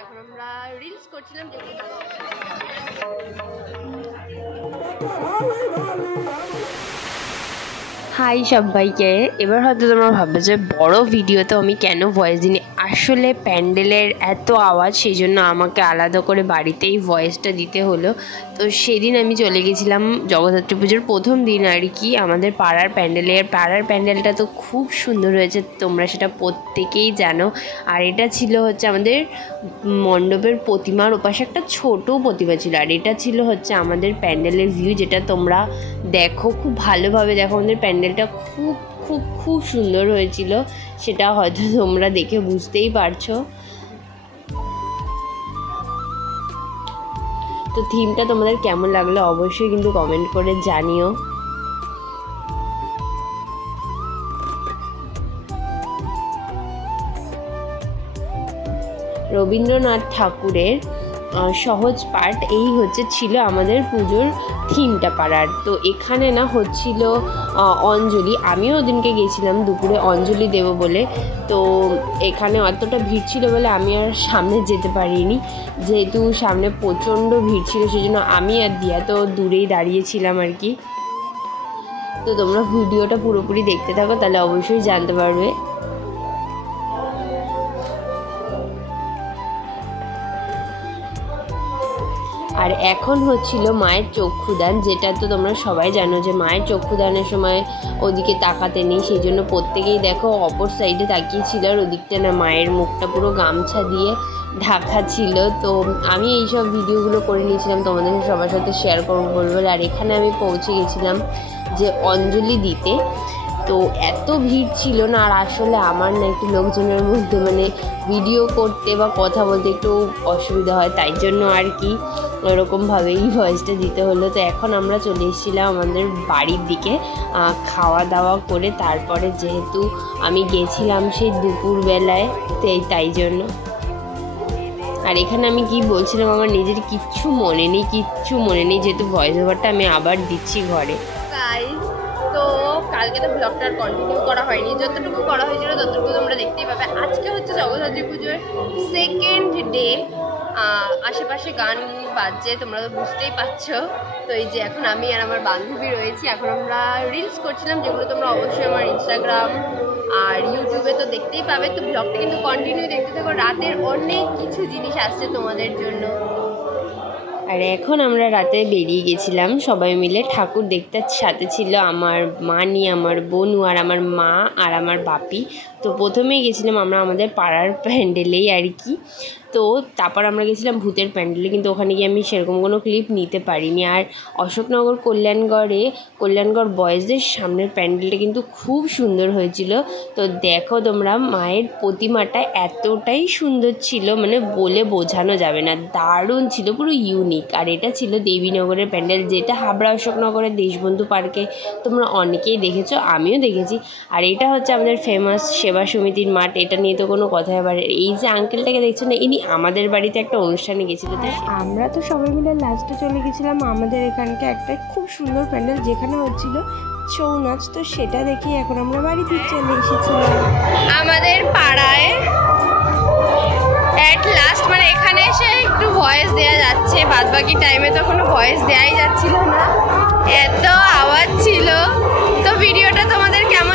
এখন আমরা রিলস করছিলাম। হাই সবাইকে। এবার হয়তো তোমরা ভাববে যে বড় ভিডিওতে আমি কেন ভয়েস দিই। আসলে প্যান্ডেলের এত আওয়াজ, সেই জন্য আমাকে আলাদা করে বাড়িতেই ভয়েসটা দিতে হলো। তো সেদিন আমি চলে গেছিলাম জগদ্ধাত্রী পুজোর প্রথম দিন আর কি আমাদের পাড়ার প্যান্ডেলটা তো খুব সুন্দর হয়েছে, তোমরা সেটা প্রত্যেকেই জানো। আর এটা ছিল হচ্ছে আমাদের মণ্ডপের প্রতিমার ওপাশে একটা ছোট প্রতিমা ছিল, আর এটা ছিল হচ্ছে আমাদের প্যান্ডেলের ভিউ, যেটা তোমরা দেখো খুব ভালোভাবে দেখো। আমাদের প্যান্ডেলটা খুব খুব খুব সুন্দর হয়েছিল, সেটা হয়তো তোমরা দেখে বুঝতেই পারছো। তো থিমটা তোমাদের কেমন লাগলো অবশ্যই কিন্তু কমেন্ট করে জানিও। রবীন্দ্রনাথ ঠাকুরের সহজ পাঠ এই ছিল আমাদের পুজোর থিমটা পাড়ার। তো এখানে না হচ্ছিল অঞ্জলি, আমিও ওদিনকে গেছিলাম দুপুরে অঞ্জলি দেব বলে। তো এখানে অতটা ভিড় ছিল বলে আমি আর সামনে যেতে পারিনি, যেহেতু সামনে প্রচণ্ড ভিড় ছিল, সেই জন্য আমি আর দিয়া তো দূরেই দাঁড়িয়েছিলাম আর কি। তো তোমরা ভিডিওটা পুরোপুরি দেখতে থাকো, তাহলে অবশ্যই জানতে পারবে। আর এখন হচ্ছিল মায়ের চক্ষুদান, যেটা তো তোমরা সবাই জানো যে মায়ের চক্ষুদানের সময় ওদিকে তাকাতে নেই, সেই জন্য প্রত্যেকেই দেখো অপর সাইডে তাকিয়েছিল, আর ওদিকটা না মায়ের মুখটা পুরো গামছা দিয়ে ঢাকা ছিল। তো আমি এইসব ভিডিওগুলো করে নিয়েছিলাম তোমাদের সবার সাথে শেয়ার করবো বলবো। আর এখানে আমি পৌঁছে গেছিলাম যে অঞ্জলি দিতে। তো এত ভিড় ছিল না, আর আসলে আমার না একটু লোকজনের মধ্যে মানে ভিডিও করতে বা কথা বলতে একটু অসুবিধা হয়, তাই জন্য আর কি ওরকমভাবেই ভয়েসটা দিতে হলো। তো এখন আমরা চলে এসেছিলাম আমাদের বাড়ির দিকে খাওয়া দাওয়া করে, তারপরে যেহেতু আমি গেছিলাম সেই দুপুরবেলায়, তাই জন্য। আর এখানে আমি কি বলছিলাম আমার নিজের কিচ্ছু মনে নেই, যেহেতু ভয়েস ওভারটা আমি আবার দিচ্ছি ঘরে। তো কালকে তো ব্লগটা আর কন্টিনিউ করা হয়নি, যতটুকু করা হয়েছিল ততটুকু তোমরা দেখতেই পাবে। আজকে হচ্ছে জগদ্ধাত্রী পুজোর সেকেন্ড ডে, আশেপাশে গান বাজছে, তোমরা তো বুঝতেই পারছো। তো এই যে এখন আমি আর আমার বান্ধবী রয়েছি, এখন আমরা রিলস করছিলাম, যেগুলো তোমরা অবশ্যই আমার ইনস্টাগ্রাম আর ইউটিউবে তো দেখতেই পাবে। তো ব্লগটা কিন্তু কন্টিনিউ দেখতে থাকো, রাতের অনেক কিছু জিনিস আসছে তোমাদের জন্য। আর এখন আমরা রাতে বেরিয়ে গেছিলাম সবাই মিলে ঠাকুর দেখতে, সাথে ছিল আমার মানি, আমার বোনু আর আমার মা আর আমার বাপি। তো প্রথমেই গেছিলাম আমরা আমাদের পাড়ার প্যান্ডেলেই আর কি। তো তারপর আমরা গেছিলাম ভূতের প্যান্ডেলে, কিন্তু ওখানে গিয়ে আমি সেরকম কোনো ক্লিপ নিতে পারিনি। আর অশোকনগর কল্যাণগড় বয়েজদের সামনের প্যান্ডেলটা কিন্তু খুব সুন্দর হয়েছিল। তো দেখো তোমরা মায়ের প্রতিমাটা এতটাই সুন্দর ছিল, মানে বলে বোঝানো যাবে না, দারুণ ছিল, পুরো ইউনিক। আর এটা ছিল দেবীনগরের প্যান্ডেল, যেটা হাবড়া অশোকনগরের দেশবন্ধু পার্কে তোমরা অনেকেই দেখেছো, আমিও দেখেছি। আর এটা হচ্ছে আমাদের ফেমাস সেবা সমিতির মাঠ, এটা নিয়ে তো কোনো কথা এবার। এই যে আঙ্কেলটাকে দেখছো না, ইনি আমাদের বাড়িতে একটা অনুষ্ঠানে গেছিলো, তাই আমরা তো সবাই মিলে লাস্টে চলে গেছিলাম আমাদের এখানকার একটা খুব সুন্দর প্যান্ডেল, যেখানে হচ্ছিল ছৌ নাচ। তো সেটা দেখি এখন আমরা বাড়িতে চলে এসেছিলাম আমাদের পাড়ায়। অ্যাট লাস্ট মানে এখানে এসে একটু ভয়েস দেওয়া যাচ্ছে, বাদ বাকি টাইমে তো কোনো ভয়েস দেওয়াই যাচ্ছিল না, এত আওয়াজ ছিল। তো ভিডিওটা তোমাদের কেমন